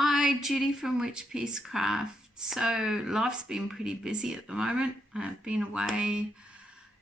Hi, Judy from Witch Peace Craft. So life's been pretty busy at the moment. I've been away,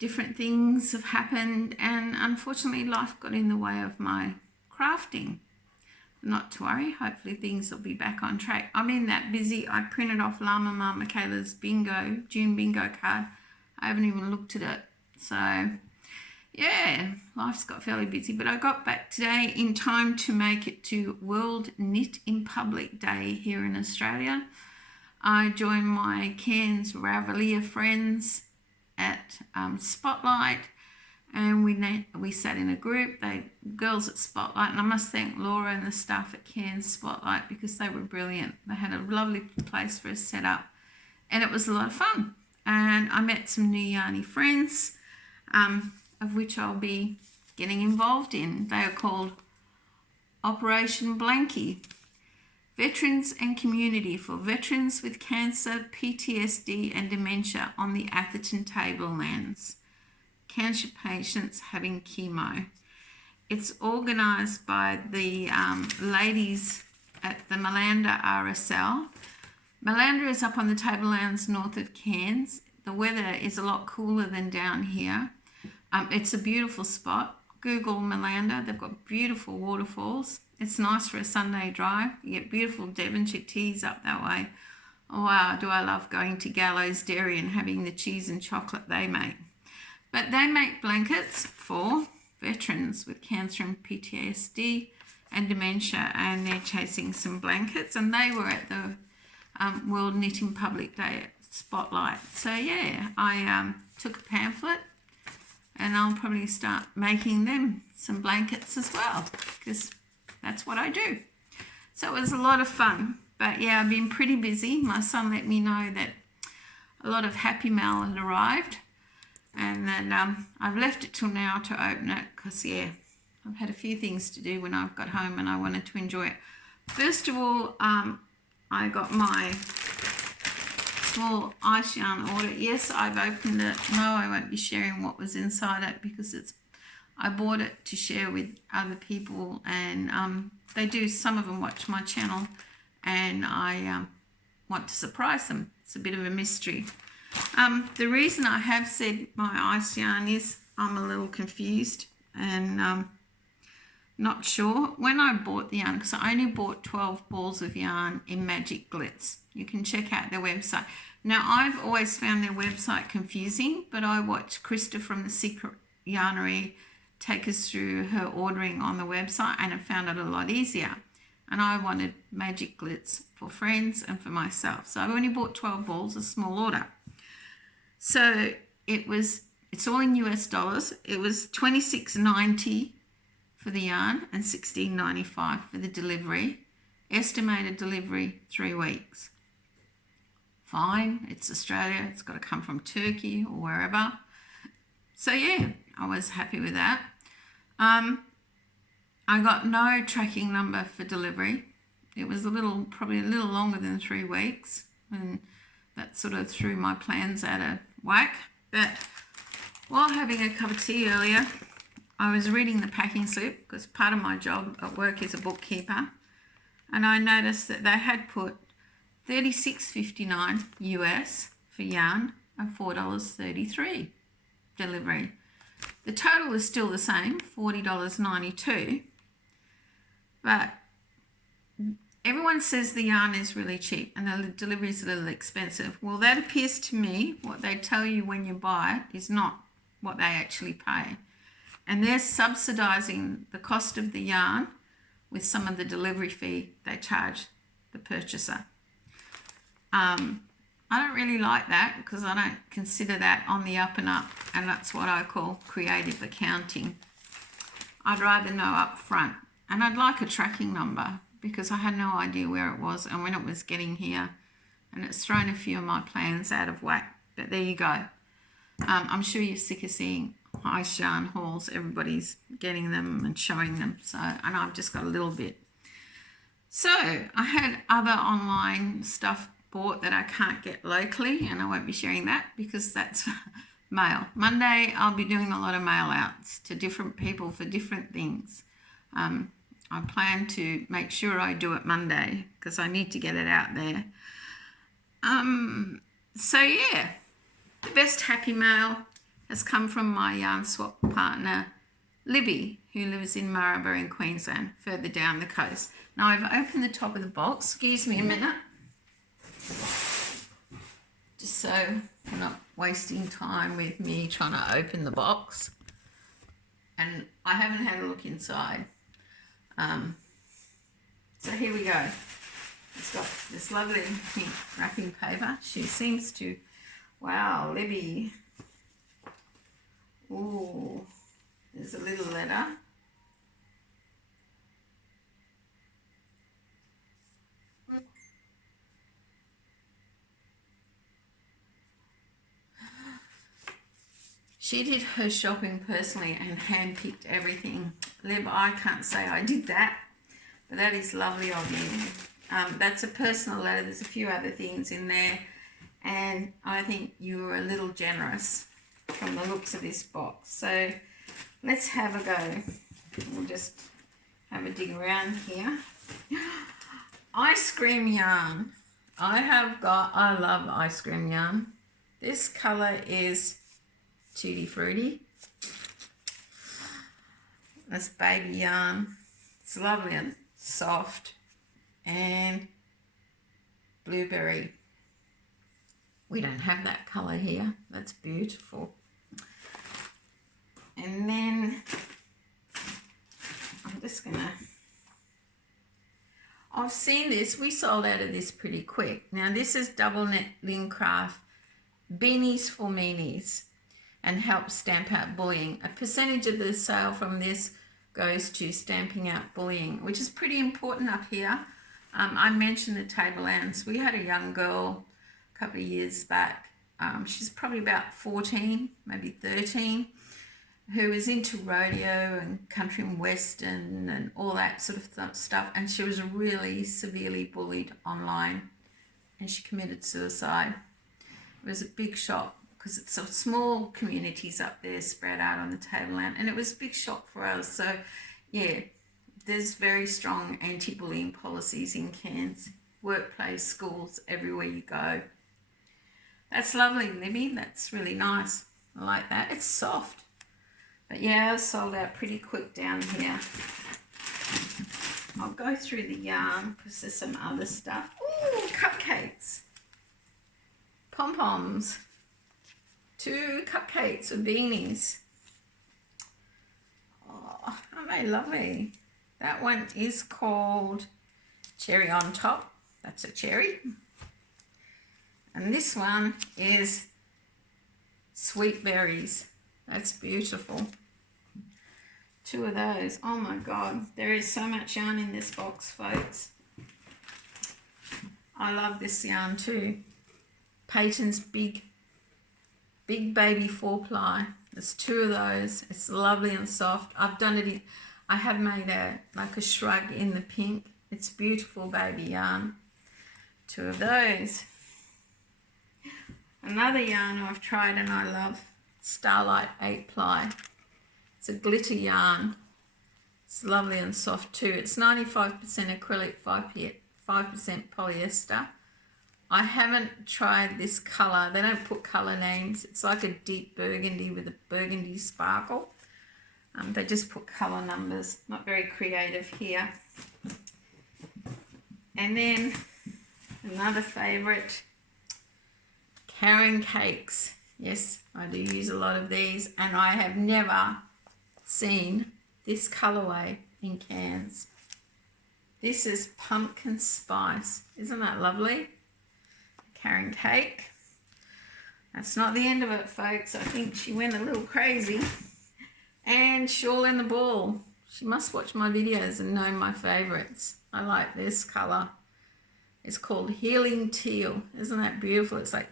different things have happened, and unfortunately life got in the way of my crafting. Not to worry, hopefully things will be back on track. I've been that busy, I printed off Llama Mum Michaela's June bingo card. I haven't even looked at it. So yeah, life's got fairly busy, but I got back today in time to make it to World Knit in Public Day here in Australia. I joined my Cairns Ravalier friends at Spotlight, and we sat in a group, girls at Spotlight, and I must thank Laura and the staff at Cairns Spotlight because they were brilliant. They had a lovely place for us set up, and it was a lot of fun. And I met some new yarny friends, of which I'll be getting involved in. They are called Operation Blankie. Veterans and Community for veterans with cancer, PTSD and dementia on the Atherton Tablelands. Cancer patients having chemo. It's organised by the ladies at the Malanda RSL. Malanda is up on the Tablelands north of Cairns. The weather is a lot cooler than down here. It's a beautiful spot. Google Malanda. They've got beautiful waterfalls. It's nice for a Sunday drive. You get beautiful Devonshire teas up that way. Oh, wow, do I love going to Gallows Dairy and having the cheese and chocolate they make. But they make blankets for veterans with cancer and PTSD and dementia, and they're chasing some blankets, and they were at the World Knitting Public Day at Spotlight. So yeah, I took a pamphlet, and I'll probably start making them some blankets as well, because that's what I do. So it was a lot of fun. But yeah, I've been pretty busy. My son let me know that a lot of happy mail had arrived, and then I've left it till now to open it because, yeah, I've had a few things to do when I've got home and I wanted to enjoy it. First of all, I got my small ice yarn order. Yes, I've opened it. No, I won't be sharing what was inside it because I bought it to share with other people, and some of them watch my channel, and I want to surprise them. It's a bit of a mystery. The reason I have said my ice yarn is I'm a little confused and not sure. When I bought the yarn, because I only bought 12 balls of yarn in Magic Glitz. You can check out their website. Now, I've always found their website confusing, but I watched Krista from the Secret Yarnery take us through her ordering on the website, and I found it a lot easier. And I wanted Magic Glitz for friends and for myself. So I've only bought 12 balls, a small order. So it's all in US dollars. It was $26.90 for the yarn and $16.95 for the delivery. Estimated delivery 3 weeks. Fine, it's Australia. It's got to come from Turkey or wherever. So yeah, I was happy with that. I got no tracking number for delivery. It was probably a little longer than 3 weeks, and that sort of threw my plans out of whack. But while having a cup of tea earlier, I was reading the packing slip because part of my job at work is a bookkeeper, and I noticed that they had put $36.59 US for yarn and $4.33 delivery. The total is still the same, $40.92, but everyone says the yarn is really cheap and the delivery is a little expensive. Well, that appears to me what they tell you when you buy it is not what they actually pay. And they're subsidising the cost of the yarn with some of the delivery fee they charge the purchaser. I don't really like that because I don't consider that on the up and up, and that's what I call creative accounting. I'd rather know up front, and I'd like a tracking number because I had no idea where it was and when it was getting here, and it's thrown a few of my plans out of whack. But there you go. I'm sure you're sick of seeing ice yarn hauls. Everybody's getting them and showing them, and I've just got a little bit. So I had other online stuff bought that I can't get locally, and I won't be sharing that because that's mail. Monday I'll be doing a lot of mail outs to different people for different things. I plan to make sure I do it Monday because I need to get it out there. So yeah, the best happy mail has come from my yarn swap partner, Libby, who lives in Maribor in Queensland, further down the coast. Now I've opened the top of the box. Excuse me a minute. Just so you're not wasting time with me trying to open the box. And I haven't had a look inside. So here we go. It's got this lovely pink wrapping paper. She seems to, wow, Libby. Ooh, there's a little letter. She did her shopping personally and handpicked everything. Lib, I can't say I did that, but that is lovely of you. That's a personal letter. There's a few other things in there, and I think you were a little generous from the looks of this box. So let's have a go. We'll just have a dig around here. Ice cream yarn. I love ice cream yarn. This colour is Tutti Frutti. That's baby yarn. It's lovely and soft. And blueberry. We don't have that colour here. That's beautiful. And then I'm just gonna, I've seen this, we sold out of this pretty quick. Now this is double knit Lincraft beanies for meanies and helps stamp out bullying. A percentage of the sale from this goes to stamping out bullying, which is pretty important up here. I mentioned the table lands. We had a young girl a couple of years back. She's probably about 14, maybe 13, who was into rodeo and country and western and all that sort of stuff. And she was really severely bullied online and she committed suicide. It was a big shock because it's so small communities up there spread out on the tableland, and it was a big shock for us. So yeah, there's very strong anti-bullying policies in Cairns, workplace, schools, everywhere you go. That's lovely, Libby. That's really nice. I like that. It's soft. But yeah, I was sold out pretty quick down here. I'll go through the yarn because there's some other stuff. Ooh, cupcakes. Pom-poms. 2 cupcakes with beanies. Oh, aren't they lovely? That one is called Cherry on Top. That's a cherry. And this one is Sweet Berries. That's beautiful. 2 of those. Oh my God. There is so much yarn in this box, folks. I love this yarn too. Peyton's Big Baby 4-ply. There's 2 of those. It's lovely and soft. I've done it. I have made like a shrug in the pink. It's beautiful baby yarn. 2 of those. Another yarn I've tried and I love, Starlight 8-ply. It's a glitter yarn. It's lovely and soft too. It's 95% acrylic, 5% polyester. I haven't tried this colour. They don't put colour names. It's like a deep burgundy with a burgundy sparkle. They just put colour numbers. Not very creative here. And then another favourite, Karen cakes. Yes, I do use a lot of these, and I have never seen this colourway in Cairns. This is pumpkin spice. Isn't that lovely? Karen cake. That's not the end of it, folks. I think she went a little crazy. And Shawl in the Ball. She must watch my videos and know my favourites. I like this colour. It's called Healing Teal. Isn't that beautiful? It's like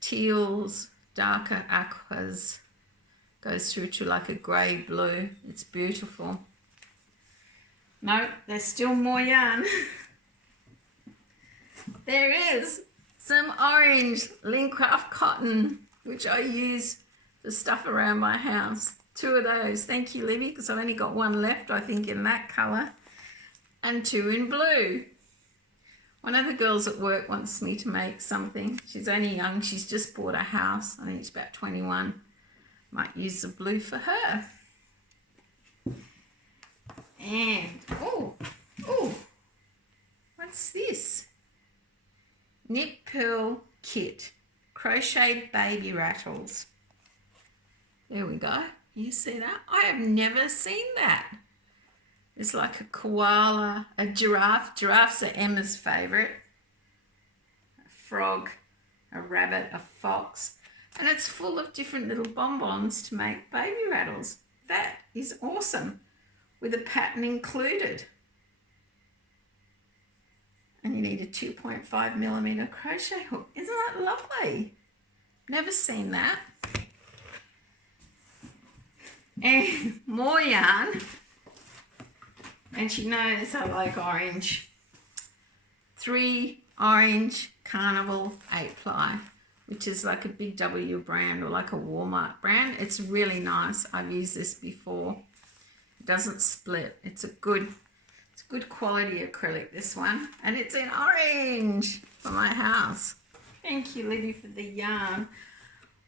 teals, darker aquas. Goes through to like a grey blue. It's beautiful. No, there's still more yarn. There is some orange Lincraft cotton, which I use for stuff around my house. 2 of those. Thank you, Libby, because I've only got 1 left, I think, in that colour, and 2 in blue. One of the girls at work wants me to make something. She's only young. She's just bought a house. I think she's about 21. Might use the blue for her. And, oh, what's this? Knit Pearl Kit. Crocheted baby rattles. There we go. You see that? I have never seen that. It's like a koala, a giraffe. Giraffes are Emma's favourite. A frog, a rabbit, a fox. And it's full of different little bonbons to make baby rattles. That is awesome, with a pattern included. And you need a 2.5mm crochet hook. Isn't that lovely? Never seen that. And more yarn. And she knows I like orange. 3 orange Carnival 8-ply, which is like a Big W brand or like a Walmart brand. It's really nice. I've used this before. It doesn't split. It's good quality acrylic, this one. And it's in orange for my house. Thank you, Libby, for the yarn.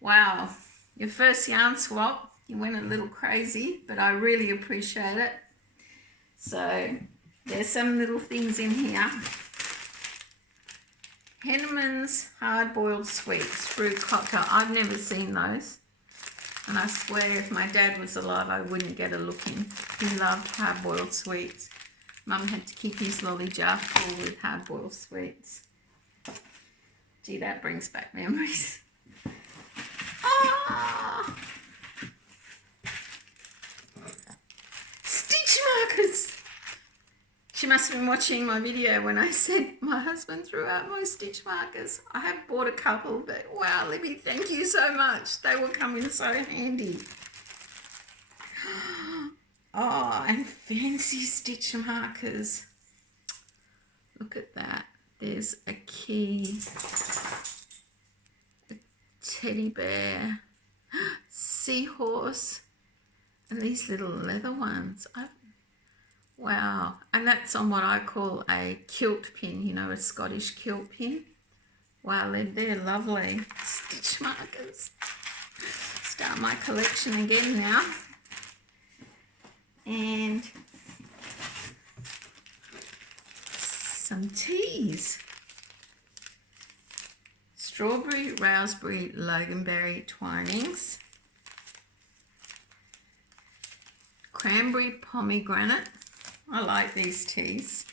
Wow. Your first yarn swap. You went a little crazy, but I really appreciate it. So there's some little things in here. Henneman's hard-boiled sweets, fruit cocktail. I've never seen those. And I swear if my dad was alive, I wouldn't get a look in. He loved hard-boiled sweets. Mum had to keep his lolly jar full with hard-boiled sweets. Gee, that brings back memories. Ah! Stitch markers! She must have been watching my video when I said my husband threw out my stitch markers. I have bought a couple, but wow, Libby, thank you so much. They will come in so handy. Oh, and fancy stitch markers. Look at that. There's a key, a teddy bear, seahorse, and these little leather ones. Wow. And that's on what I call a kilt pin, you know, a Scottish kilt pin. Wow, they're lovely. Stitch markers. Start my collection again now. And some teas. Strawberry, raspberry, loganberry twinings. Cranberry, pomegranate. I like these teas.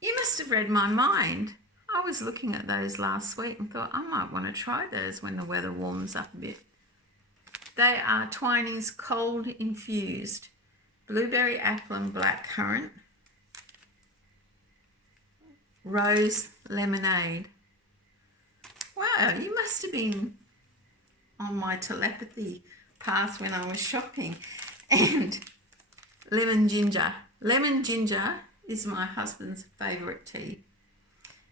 You must have read my mind. I was looking at those last week and thought I might want to try those when the weather warms up a bit. They are Twinings cold infused. Blueberry, apple and blackcurrant. Rose lemonade. Wow, you must have been on my telepathy path when I was shopping. And lemon ginger. Lemon ginger is my husband's favourite tea.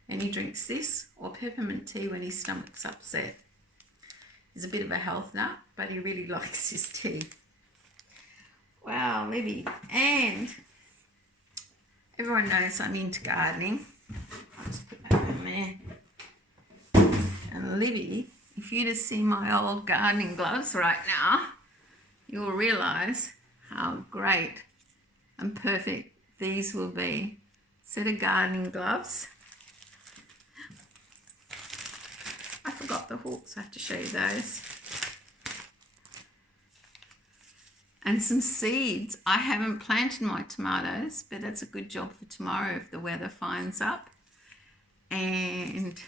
And he drinks this or peppermint tea when his stomach's upset. He's a bit of a health nut, but he really likes his tea. Wow, Libby. And everyone knows I'm into gardening. I'll just put that in there. And Libby, if you just see my old gardening gloves right now, you'll realise how great and perfect these will be. Set of gardening gloves. I forgot the hooks, I have to show you those. And some seeds. I haven't planted my tomatoes, but that's a good job for tomorrow if the weather finds up. And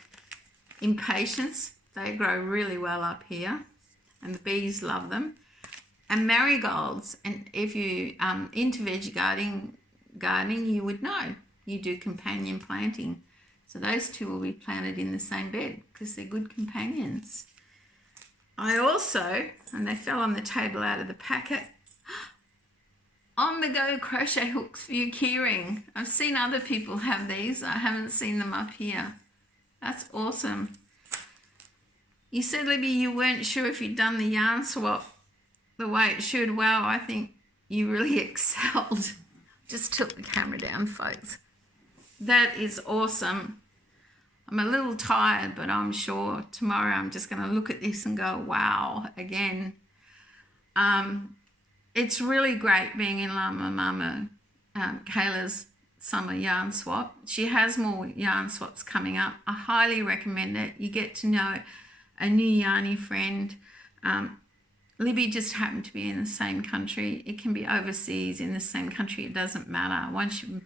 impatiens, they grow really well up here, and the bees love them. And marigolds, and if you into veggie gardening, you would know. You do companion planting. So those two will be planted in the same bed because they're good companions. I also, and they fell on the table out of the packet, on-the-go crochet hooks for your keyring. I've seen other people have these. I haven't seen them up here. That's awesome. You said, Libby, you weren't sure if you'd done the yarn swap the way it should. Wow, I think you really excelled. Just tilt the camera down, folks. That is awesome. I'm a little tired, but I'm sure tomorrow I'm just going to look at this and go, wow, again. It's really great being in Llama Mama, Kayla's summer yarn swap. She has more yarn swaps coming up. I highly recommend it. You get to know a new yarny friend. Libby just happened to be in the same country. It can be overseas, in the same country, it doesn't matter. Once you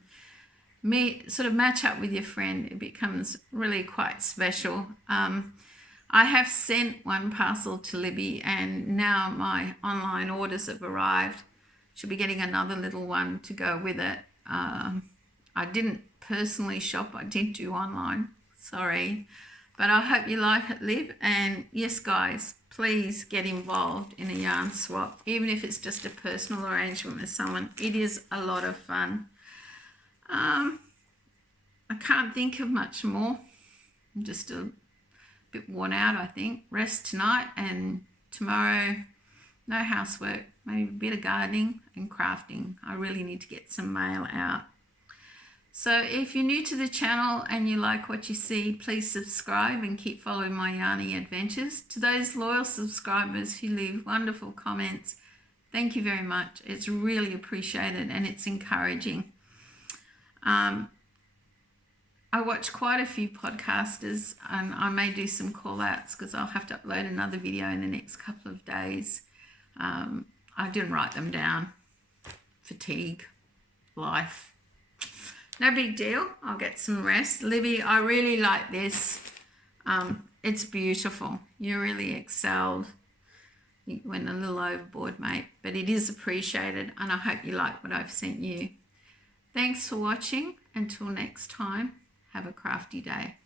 sort of match up with your friend, it becomes really quite special. I have sent one parcel to Libby, and now my online orders have arrived. She'll be getting another little one to go with it. I didn't personally shop, I did do online, sorry. But I hope you like it, Lib. And yes, guys, please get involved in a yarn swap, even if it's just a personal arrangement with someone. It is a lot of fun. I can't think of much more. I'm just a bit worn out, I think. Rest tonight, and tomorrow, no housework, maybe a bit of gardening and crafting. I really need to get some mail out. So if you're new to the channel and you like what you see, please subscribe and keep following my yarning adventures. To those loyal subscribers who leave wonderful comments, thank you very much. It's really appreciated and it's encouraging. I watch quite a few podcasters, and I may do some call outs because I'll have to upload another video in the next couple of days. I didn't write them down. Fatigue, life. No big deal. I'll get some rest. Libby, I really like this. It's beautiful. You really excelled. You went a little overboard, mate, but it is appreciated, and I hope you like what I've sent you. Thanks for watching. Until next time, have a crafty day.